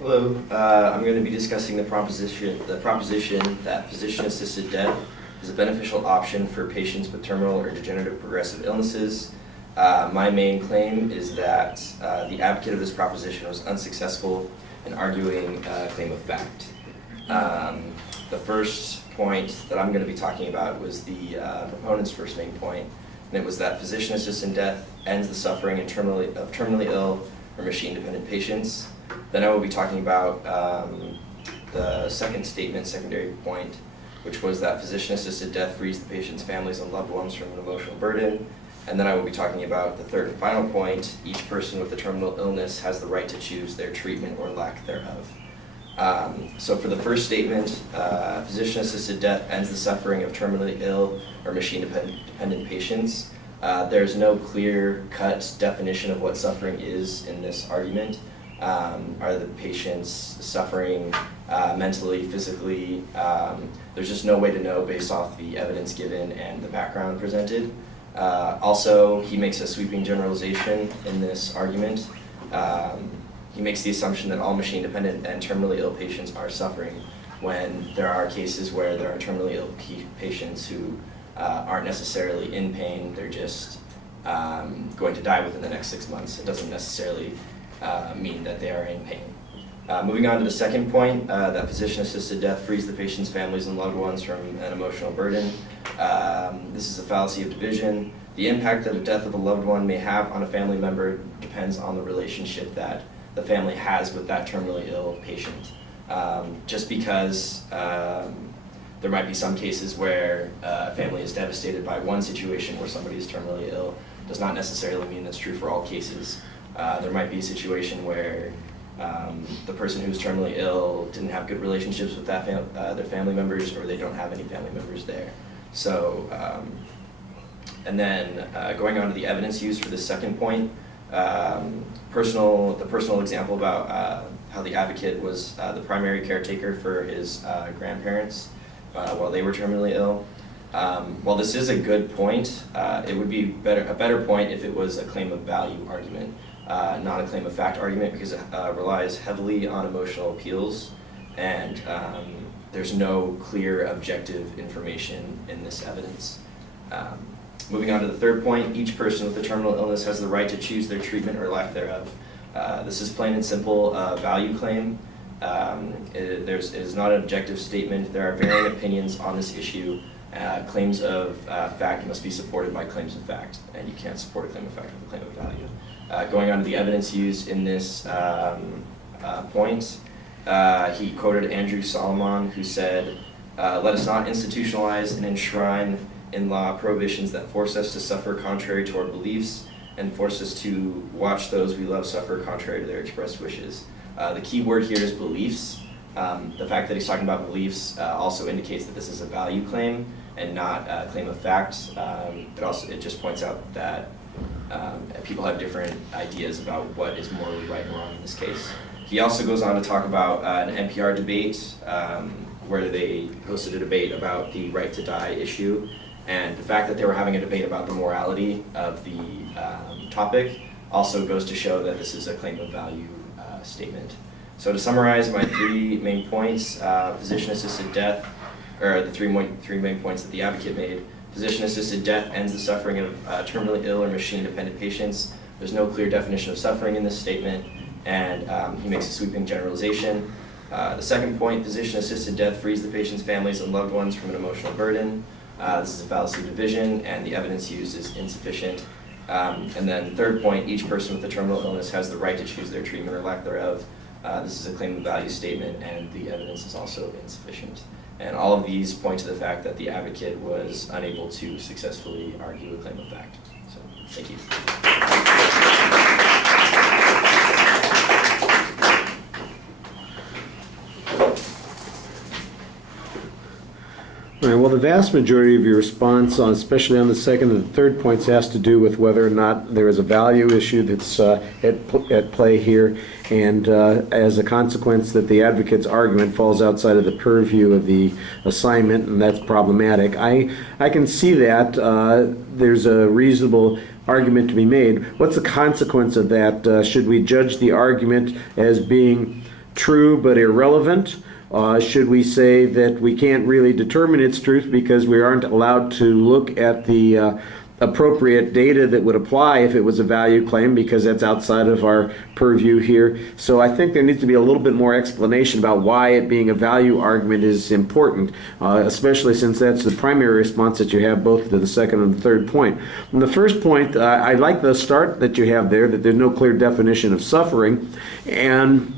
Hello, I'm going to be discussing the proposition that physician-assisted death is a beneficial option for patients with terminal or degenerative progressive illnesses. My main claim is that the advocate of this proposition was unsuccessful in arguing a claim of fact. The first point that I'm going to be talking about was the proponent's first main point, and it was that physician-assisted death ends the suffering of terminally ill or machine-dependent patients. Then I will be talking about the secondary point, which was that physician-assisted death frees the patient's families and loved ones from an emotional burden. And then I will be talking about the third and final point: each person with a terminal illness has the right to choose their treatment or lack thereof. So for the first statement, physician-assisted death ends the suffering of terminally ill or machine-dependent patients. There's no clear-cut definition of what suffering is in this argument. Are the patients suffering mentally, physically? There's just no way to know based off the evidence given and the background presented. Also, he makes a sweeping generalization in this argument. He makes the assumption that all machine-dependent and terminally ill patients are suffering, when there are cases where there are terminally ill patients who aren't necessarily in pain. They're just going to die within the next 6 months. It doesn't necessarily mean that they are in pain. Moving on to the second point, that physician-assisted death frees the patient's families and loved ones from an emotional burden. This is a fallacy of division. The impact that the death of a loved one may have on a family member depends on the relationship that the family has with that terminally ill patient. Just because there might be some cases where a family is devastated by one situation where somebody is terminally ill does not necessarily mean that's true for all cases. There might be a situation where the person who's terminally ill didn't have good relationships with their family members, or they don't have any family members there. So, and then going on to the evidence used for the second point, the personal example about how the advocate was the primary caretaker for his grandparents while they were terminally ill. While this is a good point, it would be a better point if it was a claim of value argument, not a claim of fact argument, because it relies heavily on emotional appeals, and there's no clear objective information in this evidence. Moving on to the third point, each person with a terminal illness has the right to choose their treatment or lack thereof. This is plain and simple a value claim. It is not an objective statement. There are varying opinions on this issue. Claims of fact must be supported by claims of fact, and you can't support a claim of fact with a claim of value. Going on to the evidence used in this point, he quoted Andrew Solomon, who said, "Let us not institutionalize and enshrine in law prohibitions that force us to suffer contrary to our beliefs and force us to watch those we love suffer contrary to their expressed wishes." The key word here is beliefs. The fact that he's talking about beliefs also indicates that this is a value claim and not a claim of fact. It just points out that people have different ideas about what is morally right and wrong in this case. He also goes on to talk about an NPR debate where they hosted a debate about the right to die issue, and the fact that they were having a debate about the morality of the topic also goes to show that this is a claim of value statement. So to summarize my three main points, physician-assisted death, or the three main points that the advocate made: physician-assisted death ends the suffering of terminally ill or machine-dependent patients. There's no clear definition of suffering in this statement, and he makes a sweeping generalization. The second point, physician-assisted death frees the patient's families and loved ones from an emotional burden. This is a fallacy of division, and the evidence used is insufficient. And then third point, each person with a terminal illness has the right to choose their treatment or lack thereof. This is a claim of value statement, and the evidence is also insufficient. And all of these point to the fact that the advocate was unable to successfully argue a claim of fact. So, thank you. All right, well, the vast majority of your response, especially on the second and the third points, has to do with whether or not there is a value issue that's at play here, and as a consequence that the advocate's argument falls outside of the purview of the assignment, and that's problematic. I can see that there's a reasonable argument to be made. What's the consequence of that? Should we judge the argument as being true but irrelevant? Should we say that we can't really determine its truth because we aren't allowed to look at the appropriate data that would apply if it was a value claim, because that's outside of our purview here? So I think there needs to be a little bit more explanation about why it being a value argument is important, especially since that's the primary response that you have both to the second and the third point. On the first point, I like the start that you have there, that there's no clear definition of suffering, and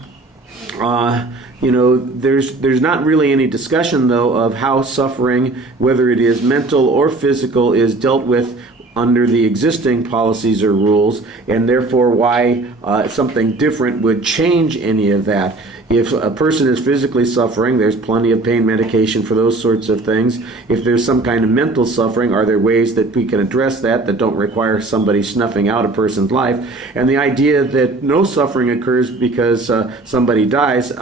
there's not really any discussion, though, of how suffering, whether it is mental or physical, is dealt with under the existing policies or rules, and therefore why something different would change any of that. If a person is physically suffering, there's plenty of pain medication for those sorts of things. If there's some kind of mental suffering, are there ways that we can address that don't require somebody snuffing out a person's life? And the idea that no suffering occurs because somebody dies,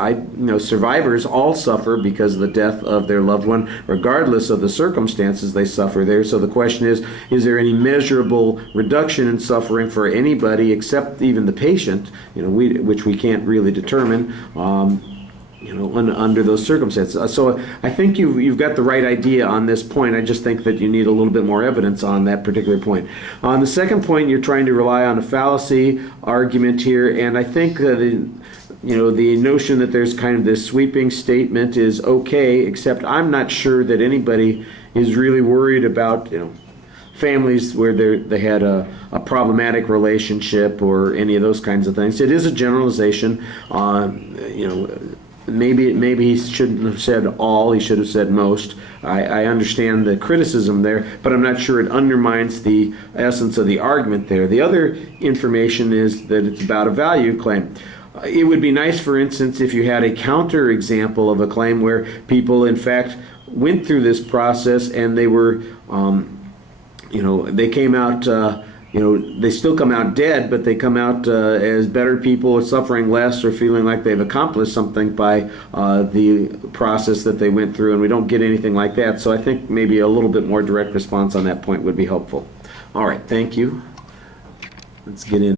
survivors all suffer because of the death of their loved one, regardless of the circumstances they suffer there. So the question is there any measurable reduction in suffering for anybody except even the patient, which we can't really determine. Under those circumstances. So I think you've got the right idea on this point. I just think that you need a little bit more evidence on that particular point. On the second point, you're trying to rely on a fallacy argument here, and I think the notion that there's kind of this sweeping statement is okay, except I'm not sure that anybody is really worried about, families where they had a problematic relationship or any of those kinds of things. It is a generalization. Maybe he shouldn't have said all, he should have said most. I understand the criticism there, but I'm not sure it undermines the essence of the argument there. The other information is that it's about a value claim. It would be nice, for instance, if you had a counter example of a claim where people, in fact, went through this process and they were, they came out, they still come out dead, but they come out as better people, suffering less, or feeling like they've accomplished something by the process that they went through, and we don't get anything like that. So I think maybe a little bit more direct response on that point would be helpful. All right, thank you. Let's get in.